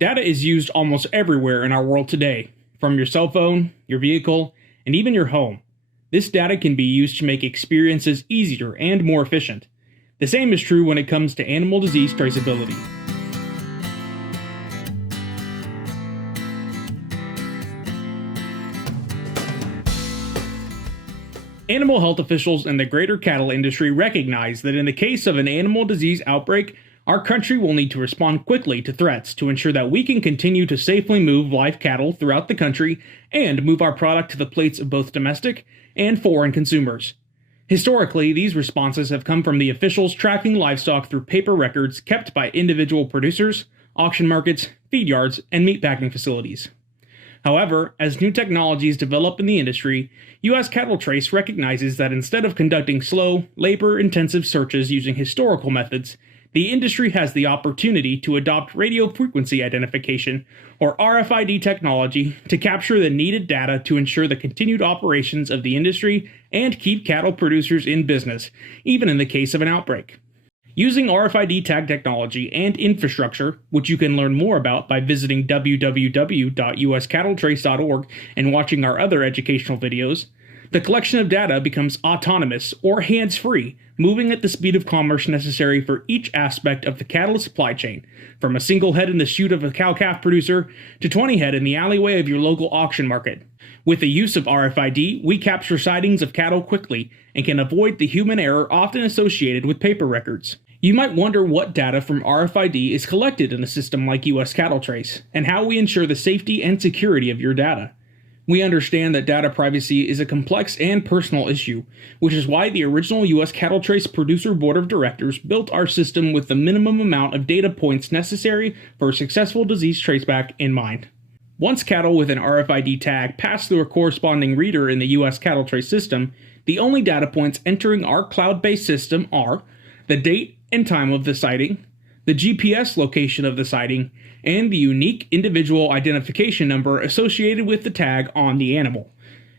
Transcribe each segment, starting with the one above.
Data is used almost everywhere in our world today, from your cell phone, your vehicle, and even your home. This data can be used to make experiences easier and more efficient. The same is true when it comes to animal disease traceability. Animal health officials in the greater cattle industry recognize that in the case of an animal disease outbreak, our country will need to respond quickly to threats to ensure that we can continue to safely move live cattle throughout the country and move our product to the plates of both domestic and foreign consumers. Historically, these responses have come from the officials tracking livestock through paper records kept by individual producers, auction markets, feed yards, and meatpacking facilities. However, as new technologies develop in the industry, U.S. Cattle Trace recognizes that instead of conducting slow, labor-intensive searches using historical methods, the industry has the opportunity to adopt radio frequency identification, or RFID technology, to capture the needed data to ensure the continued operations of the industry and keep cattle producers in business, even in the case of an outbreak. Using RFID tag technology and infrastructure, which you can learn more about by visiting www.uscattletrace.org and watching our other educational videos, the collection of data becomes autonomous or hands-free, moving at the speed of commerce necessary for each aspect of the cattle supply chain, from a single head in the chute of a cow-calf producer to 20 head in the alleyway of your local auction market. With the use of RFID, we capture sightings of cattle quickly and can avoid the human error often associated with paper records. You might wonder what data from RFID is collected in a system like U.S. Cattle Trace, and how we ensure the safety and security of your data. We understand that data privacy is a complex and personal issue, which is why the original U.S. Cattle Trace Producer Board of Directors built our system with the minimum amount of data points necessary for a successful disease traceback in mind. Once cattle with an RFID tag pass through a corresponding reader in the U.S. Cattle Trace system, the only data points entering our cloud-based system are the date and time of the sighting, the GPS location of the sighting, and the unique individual identification number associated with the tag on the animal.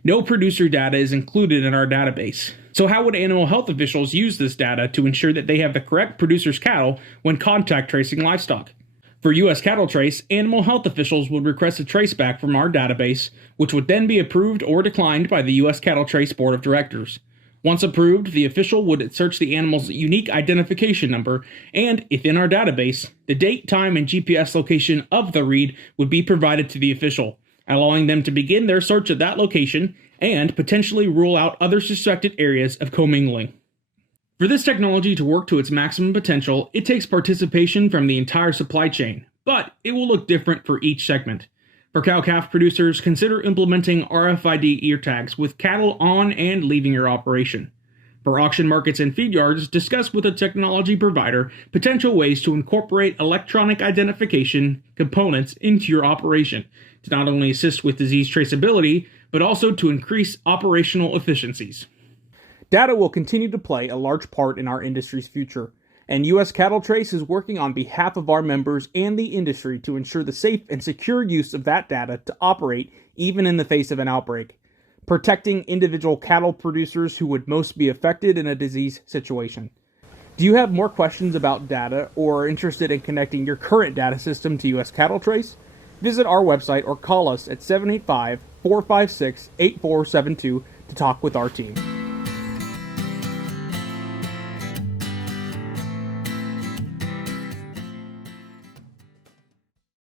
No producer data is included in our database. So how would animal health officials use this data to ensure that they have the correct producer's cattle when contact tracing livestock? For U.S. Cattle Trace, animal health officials would request a traceback from our database, which would then be approved or declined by the U.S. Cattle Trace Board of Directors. Once approved, the official would search the animal's unique identification number, and, if in our database, the date, time, and GPS location of the read would be provided to the official, allowing them to begin their search of that location and potentially rule out other suspected areas of commingling. For this technology to work to its maximum potential, it takes participation from the entire supply chain, but it will look different for each segment. For cow-calf producers, consider implementing RFID ear tags with cattle on and leaving your operation. For auction markets and feed yards, discuss with a technology provider potential ways to incorporate electronic identification components into your operation to not only assist with disease traceability, but also to increase operational efficiencies. Data will continue to play a large part in our industry's future, and U.S. Cattle Trace is working on behalf of our members and the industry to ensure the safe and secure use of that data to operate even in the face of an outbreak, protecting individual cattle producers who would most be affected in a disease situation. Do you have more questions about data or are interested in connecting your current data system to U.S. Cattle Trace? Visit our website or call us at 785-456-8472 to talk with our team.